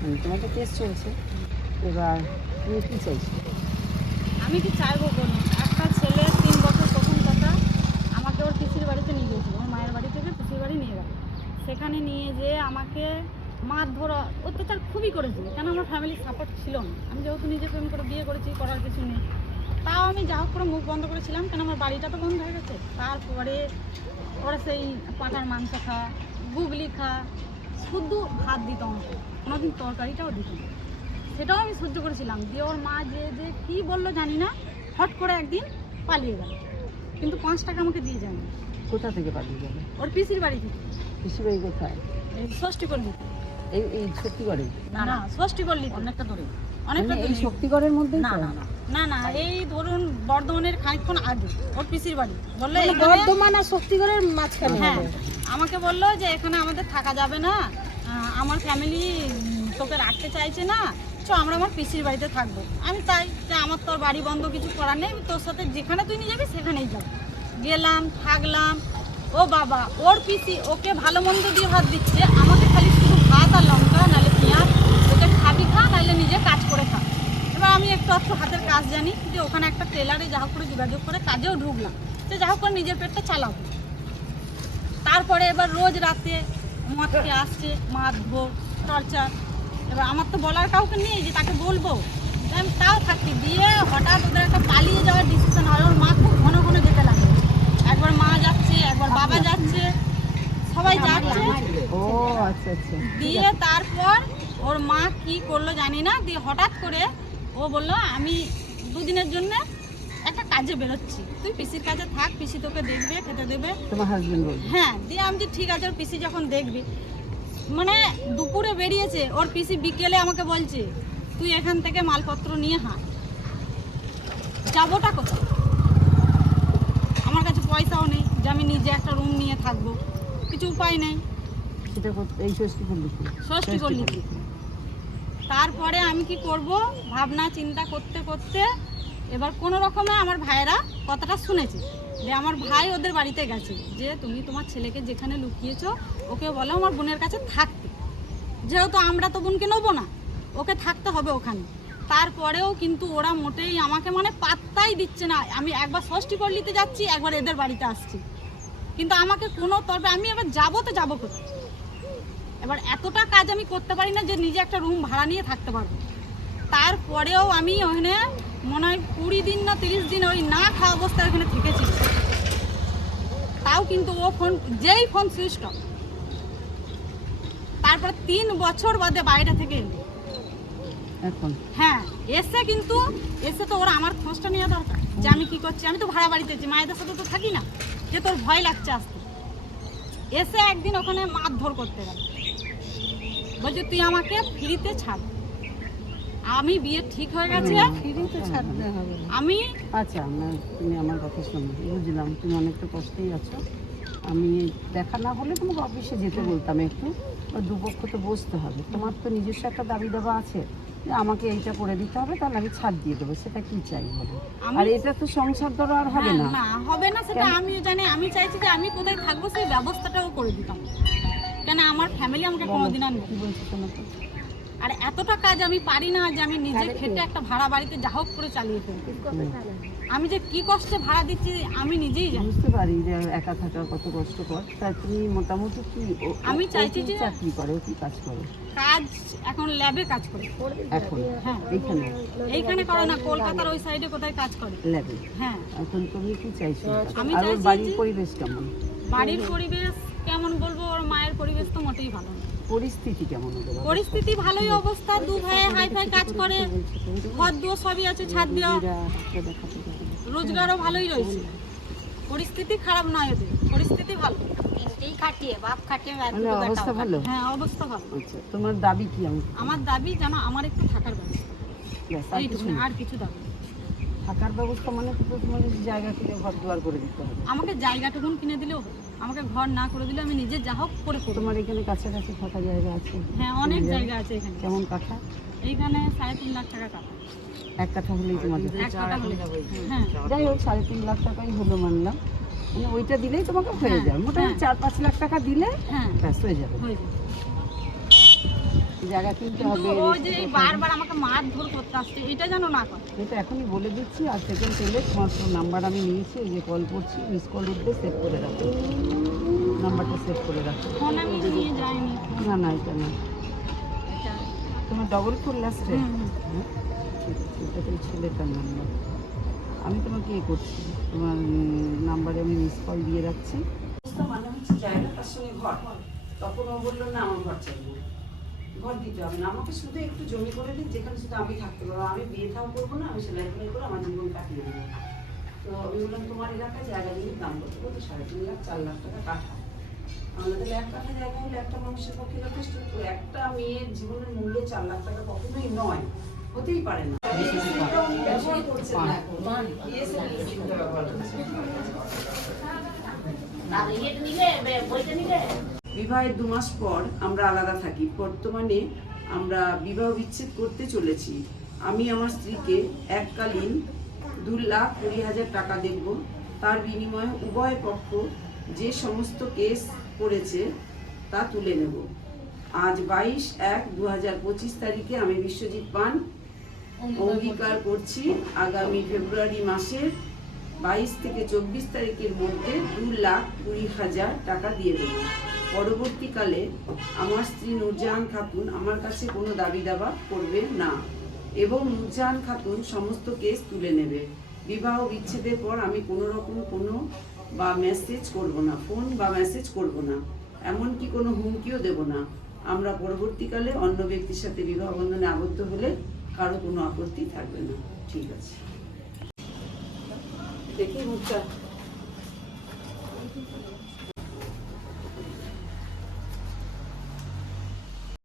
তোমার তো কেস এবার তুমি কি আমি কি চাইব বলুন? একটা ছেলে তিন বছর প্রথম কথা, আমাকে ওর পিসির বাড়িতে নিয়ে গিয়েছিল ওর মায়ের বাড়ি থেকে পিসির বাড়ি নিয়ে গেল। সেখানে নিয়ে যেয়ে আমাকে মারধর, অত্যাচার খুবই করেছিল। কেন আমার ফ্যামিলির সাপোর্ট ছিল না? আমি যেহেতু নিজে প্রেম করে বিয়ে করেছি, করার কিছু নেই। তাও আমি যা হোক করে মুখ বন্ধ করেছিলাম, কেন আমার বাড়িটা তো বন্ধ হয়ে গেছে? তারপরে ওরা সেই পাটার মাংস খা, গুগলি খা শুধু ভাত দিত আমাকে। কোনোদিন তরকারিটাও দিত সেটাও আমি সহ্য করেছিলাম। দিয়ে ওর মা যে যে কী বলল জানি না হট করে একদিন পালিয়ে গেল। কিন্তু পাঁচ টাকা আমাকে দিয়ে যায়নি। কোথা থেকে পালিয়ে যাবে ওর পিসির বাড়ি থেকে। পিসি বাড়ি কোথায়? এই ষষ্ঠী করলি এই এই শক্তিগড়ে না না ষষ্ঠী করলি অনেকটা দূরে। অনেকটা মানে এই দূরে। শক্তিগড়ের মধ্যেই না না না। না না এই ধরুন বর্ধমানের খানিকক্ষণ আগে ওর পিসির বাড়ি। বলল মানে বর্ধমান আর শক্তিগড়ের মাঝখানে হ্যাঁ। আমাকে বলল যে এখানে আমাদের থাকা যাবে না। আমার ফ্যামিলি তোকে রাখতে চাইছে না। চ, আমরা আমার পিসির বাড়িতে থাকব। আমি তাই, যে আমার তোর বাড়ি বন্ধ, কিছু করার নেই। তোর সাথে যেখানে তুই নিয়ে যাবি, সেখানেই যাব। গেলাম, থাকলাম। ও বাবা, ওর পিসি ওকে ভালো মন্দ দিয়ে ভাত দিচ্ছে। আমাকে খালি শুধু ভাত আর লঙ্কা, নাহলে পেঁয়াজ। ওকে খাবি খা, নাহলে নিজে কাজ করে খা। এবার আমি একটু একটু হাতের কাজ জানি, যে ওখানে একটা টেলারে যা করে যোগাযোগ করে কাজেও ঢুকলাম। যে যা করে নিজের পেটটা চালাবো তারপরে এবার রোজ রাতে মদ খেয়ে আসছে মারধর টর্চার। এবার আমার তো বলার কাউকে নেই যে তাকে বলব। আমি তাও থাকি দিয়ে হঠাৎ ওদের একটা পালিয়ে যাওয়ার ডিসিশন হয়। ওর মা খুব ঘন ঘন যেতে লাগে। একবার মা যাচ্ছে একবার বাবা যাচ্ছে সবাই যাচ্ছে। ও আচ্ছা আচ্ছা। দিয়ে তারপর ওর মা কি করল জানি না দিয়ে হঠাৎ করে ও বলল আমি দুদিনের জন্য কাজে বেরোচ্ছি। তুই পিসির কাজে থাক পিসি তোকে দেখবে খেতে দেবে। তোমার হাজবেন্ড বলবে। হ্যাঁ দিয়ে আমি যে ঠিক আছে ওর পিসি যখন দেখবি। মানে দুপুরে বেরিয়েছে ওর পিসি বিকেলে আমাকে বলছে তুই এখান থেকে মালপত্র নিয়ে হাঁট যাবোটা কোথায়? আমার কাছে পয়সাও নেই যে আমি নিজে একটা রুম নিয়ে থাকব। কিছু উপায় নেই। সেটা এই ষষ্ঠী করলি ষষ্ঠী করলি তারপরে আমি কি করব? ভাবনা চিন্তা করতে করতে এবার কোনো রকমে আমার ভাইয়েরা কথাটা শুনেছে যে আমার ভাই ওদের বাড়িতে গেছে, যে তুমি তোমার ছেলেকে যেখানে লুকিয়েছো, ওকে বলো আমার বোনের কাছে থাকতে। যেহেতু আমরা তো বোনকে নেব না, ওকে থাকতে হবে ওখানে। তারপরেও কিন্তু ওরা মোটেই আমাকে মানে পাত্তাই দিচ্ছে না। আমি একবার ষষ্ঠী করলিতে যাচ্ছি, একবার এদের বাড়িতে আসছি। কিন্তু আমাকে কোনো তবে আমি এবার যাব তো যাব কোথায়? এবার এতটা কাজ আমি করতে পারি না যে নিজে একটা রুম ভাড়া নিয়ে থাকতে পারব। তারপরেও আমি ওখানে মনে হয় কুড়ি দিন না তিরিশ দিন ওই না খাওয়া অবস্থায় ওখানে থেকেছি তাও কিন্তু ও ফোন যেই ফোন সুইচ অফ। তারপর তিন বছর বাদে বাইরে থেকে এখন? হ্যাঁ এসে কিন্তু এসে তো ওরা আমার খোঁজটা নেওয়া দরকার যে আমি কি করছি? আমি তো ভাড়া বাড়িতে আছি মায়েদের সাথে তো থাকি না যে তোর ভয় লাগছে আসতে। এসে একদিন ওখানে মারধর করতে গেল। বলছে তুই আমাকে ফ্রিতে ছাড়। আমি বিয়ে ঠিক হয়ে গেছে? ফিরিতে ছাড়তে হবে আমি আচ্ছা আমার তুমি আমার কথা শোনো। বুঝলাম তুমি অনেকটা কষ্টেই আছো। আমি দেখা না হলে তোমাকে অফিসে যেতে বলতাম একটু। দুপক্ষ তো বসতে হবে। তোমার তো নিজস্ব একটা দাবি দেওয়া আছে আমাকে এইটা করে দিতে হবে তাহলে আমি ছাড় দিয়ে দেবো। সেটা কি চাই বলো? আর এটা তো সংসার ধরো আর হবে না না। হবে না সেটা? আমিও জানি। আমি চাইছি যে আমি কোথায় থাকব সেই ব্যবস্থাটাও করে দিতাম। কেন আমার ফ্যামিলি আমাকে কোনোদিন আর কি বলছো শোনো তো? আর এতটা কাজ আমি পারি না যে আমি নিজে খেটে একটা ভাড়া বাড়িতে যা হোক করে চালিয়ে ফেলি। আমি যে কি কষ্টে ভাড়া দিচ্ছি আমি নিজেই জানি। বুঝতে পারি যে একা থাকা কত কষ্টকর। তা তুমি মোটামুটি কি আমি চাইছি যে- চাকরি করে? কি কাজ করে? কাজ এখন ল্যাবে কাজ করে। এখন? হ্যাঁ। এইখানে? এইখানে করে না কলকাতার ওই সাইডে কোথায় কাজ করে? ল্যাবে হ্যাঁ। এখন তুমি কি চাইছো? আমি চাইছি বাড়ির পরিবেশ কেমন? বাড়ির পরিবেশ কেমন বলব? পরিবেশ তো মোটেই ভালো না। পরিস্থিতি কেমন পরিস্থিতি ভালোই অবস্থা দু ভাই হাই ফাই কাজ করে ঘর দুয়ো সবই আছে ছাদ দেওয়া। রোজগারও ভালোই রয়েছে। পরিস্থিতি খারাপ নয় ওদের পরিস্থিতি ভালো। মানে হ্যাঁ অবস্থা ভালো। আচ্ছা তোমার দাবি কি আমার দাবি যেন আমার একটু থাকার ব্যবস্থা। আর কিছু। দাবি থাকার ব্যবস্থা মানে তোমার জায়গা কিনে ঘর দুয়ার করে দিতে হবে। আমাকে জায়গাটুকুন কিনে দিলেও হবে। আমাকে ঘর না করে দিলে আমি নিজে যা হোক করে করব। তোমার এখানে কাছাকাছি ফাঁকা জায়গা আছে? হ্যাঁ অনেক জায়গা আছে এখানে। কেমন কাঠা? এইখানে সাড়ে তিন লাখ টাকা কাটা এক কাঠা হলেই তোমাদের। এক কাটা হলে হ্যাঁ। যাই হোক সাড়ে তিন লাখ টাকাই হলো মানলাম। মানে ওইটা দিলেই তোমাকে হয়ে হ্যাঁ, যাবে মোটামুটি হ্যাঁ। চার পাঁচ লাখ টাকা দিলে হ্যাঁ। ব্যাস হয়ে যাবে। হয়ে যাবে। জায়গা কিনতে হবে ও যে বারবার আমাকে মারধর করতে আসছে এটা যেন না করে। এটা এখনই বলে দিচ্ছি আর সেকেন্ড পেলে তোমার ফোন নাম্বার আমি নিয়েছি এই যে কল করছি মিস কল উঠবে সেভ করে রাখো। নাম্বারটা সেভ করে রাখো। ফোন আমি নিয়ে যাইনি। না না এটা না। তোমার ডবল ফোর লাস্টে এটা তো ছেলেটার নাম্বার আমি তোমাকে ইয়ে করছি তোমার নাম্বারে আমি মিস কল দিয়ে রাখছি। মানে হচ্ছে জায়গা তার সঙ্গে ঘর। তখন ও বলল না আমার ঘর চাইব ঘর দিতে হবে না। আমাকে শুধু একটু জমি করে দিন, যেখানে শুধু আমি থাকতে পারব। আমি বিয়ে থাও করব না, আমি সেলাই ফেলাই করে আমার জীবন কাটিয়ে দেবো তো আমি বললাম, তোমার এলাকায় জায়গা দিয়ে দাম কত? বলতো সাড়ে তিন লাখ, চার লাখ টাকা কাঠা। আমাদের এক কাঠা জায়গা হলে একটা মানুষের পক্ষে যথেষ্ট তো একটা মেয়ের জীবনের মূল্য চার লাখ টাকা কখনোই নয়, হতেই পারে না। না ব্যবহার করছে। বিবাহের দু মাস পর আমরা আলাদা থাকি। বর্তমানে আমরা বিবাহ বিচ্ছেদ করতে চলেছি। আমি আমার স্ত্রীকে এককালীন দু লাখ কুড়ি হাজার টাকা দেব। তার বিনিময়ে উভয় পক্ষ যে সমস্ত কেস করেছে তা তুলে নেব। আজ বাইশ এক দু হাজার পঁচিশ তারিখে আমি বিশ্বজিৎ পান অঙ্গীকার করছি। আগামী ফেব্রুয়ারি মাসের বাইশ থেকে চব্বিশ তারিখের মধ্যে দু লাখ কুড়ি হাজার টাকা দিয়ে দেব। পরবর্তীকালে আমার স্ত্রী নূরজাহান খাতুন আমার কাছে কোনো দাবি দাবা করবে না এবং নূরজাহান খাতুন সমস্ত কেস তুলে নেবে। বিবাহ বিচ্ছেদের পর আমি কোনো রকম কোনো বা মেসেজ করব না ফোন বা মেসেজ করব না, এমনকি কোনো হুমকিও দেব না। আমরা পরবর্তীকালে অন্য ব্যক্তির সাথে বিবাহ বন্ধনে আবদ্ধ হলে কারও কোনো আপত্তি থাকবে না। ঠিক আছে। দেখি মুখটা